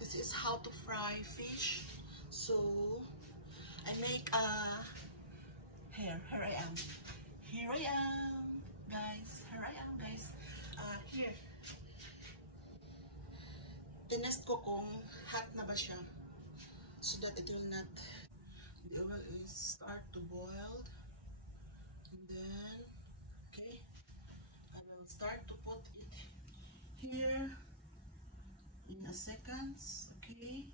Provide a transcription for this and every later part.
This is how to fry fish. So I make here I am. Here I am, guys. Here I am, guys. Here. Tinest ko kung hot na ba siya. So that it will not, the oil is start to boil. And then, okay, I will start to put it here in a seconds, okay.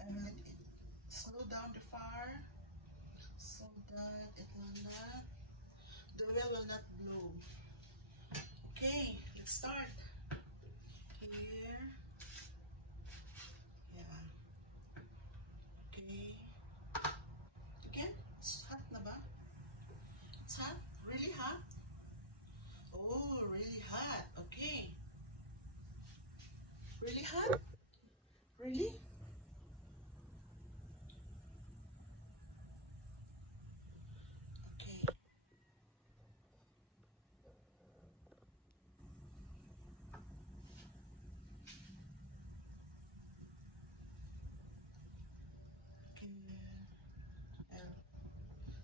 And let it slow down the fire so that it will not, the oil will not blow. Okay, let's start. Here, yeah. Okay. Again, it's hot na ba? It's hot? Really hot? Oh, really hot. Okay. Really hot? Really? Okay.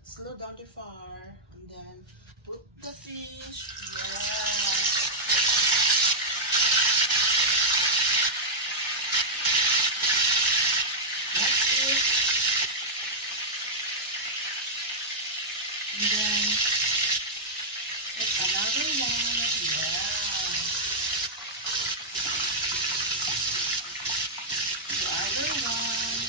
Slow down the fire and then put the fish. Yeah. That's it. And then put another one. Yeah. The other one.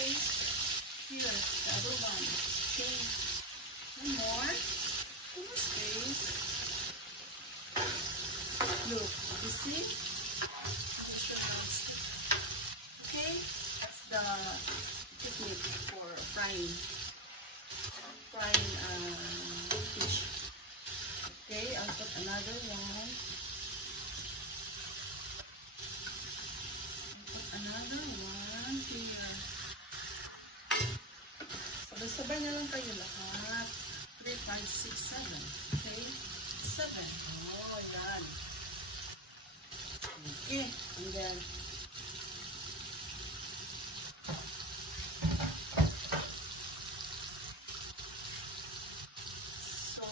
Okay. Here, the other one. Okay. One more. One more space. Look, you see? Okay, that's the technique for frying fish. Okay, I'll put another one. Another one here. Sabay-sabay na lang kayo lahat. 3, 5, 6, 7. Okay? 7. Oh, yan. Okay. And then, so,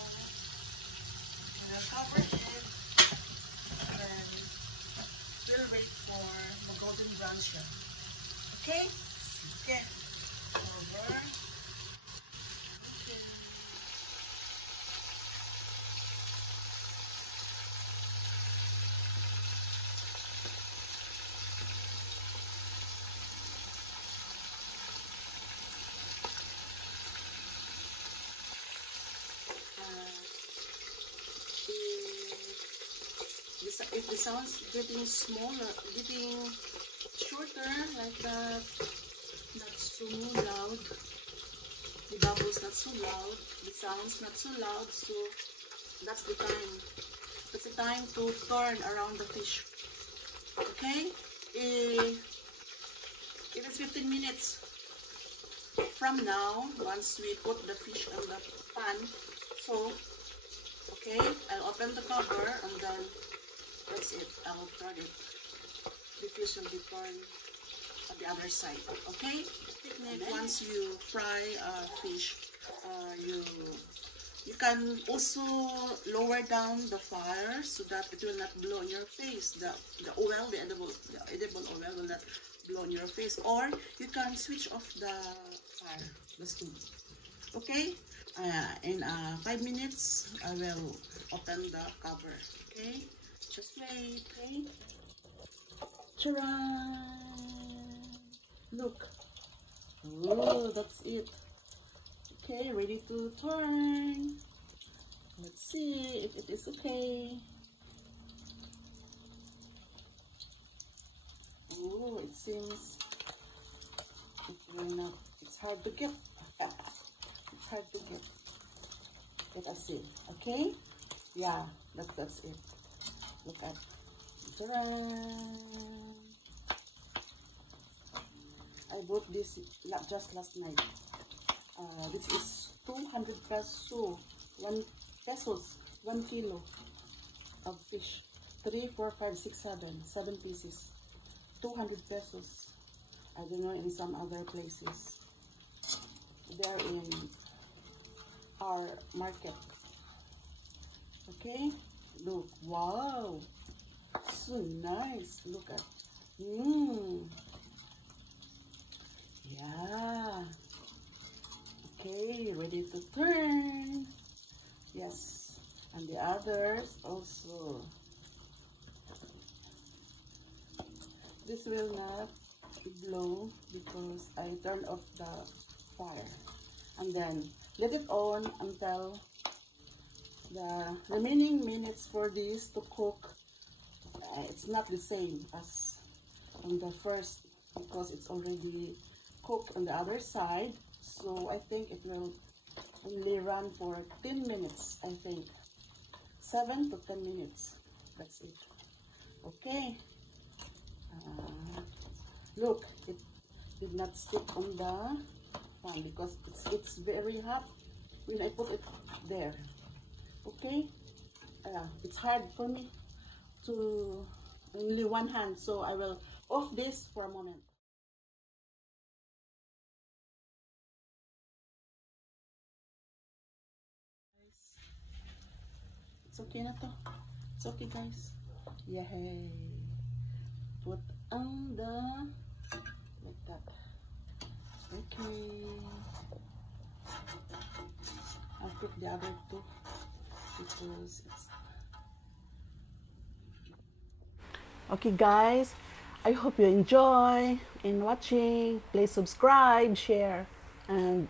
we'll cover it. And then, we'll wait for the golden brown siya. Okay? Okay. Over. Okay. If the sound's getting smaller, getting shorter like that, not so loud, the bubbles not so loud, the sounds not so loud, so that's the time. That's the time to turn around the fish. Okay? It is 15 minutes from now, once we put the fish on the pan. So, okay, I'll open the cover and then that's it. I will turn it. The fish will be turned on the other side. Okay? Technique, once you fry fish, you can also lower down the fire so that it will not blow in your face. The edible oil will not blow in your face. Or you can switch off the fire, the stove. Okay? In 5 minutes, I will open the cover. Okay? Just wait, okay? Ta-da! Look. Oh, that's it. Okay, ready to turn. Let's see if it is okay. Oh, it seems it will not. It's hard to get. It's hard to get. Let us see. Okay? Yeah, that's it. Look at. Ta-da! I bought this just last night. This is 200 peso. 1 pesos. 1 kilo of fish. 3, 4, 5, 6, 7 pieces. 200 pesos. I don't know in some other places. They're in our market. Okay, look, wow, so nice. Look at, yeah. Okay, ready to turn. Yes, and the others also. This will not blow because I turned off the fire, and then let it on until the remaining minutes for this to cook. It's not the same as on the first because it's already cooked on the other side, so I think it will only run for 10 minutes. I think 7 to 10 minutes. That's it. Okay, look, it did not stick on the pan because it's very hot when I put it there. Okay, it's hard for me to only one hand, so I will off this for a moment. It's okay na to. It's okay, guys. Yay! Put on the like that. Okay. I'll put the other two because it's okay, guys. I hope you enjoy in watching. Please subscribe, share, and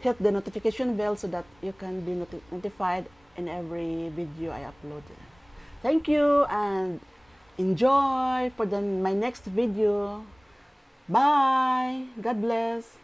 hit the notification bell so that you can be notified in every video I upload. Thank you and enjoy for my next video. Bye. God bless.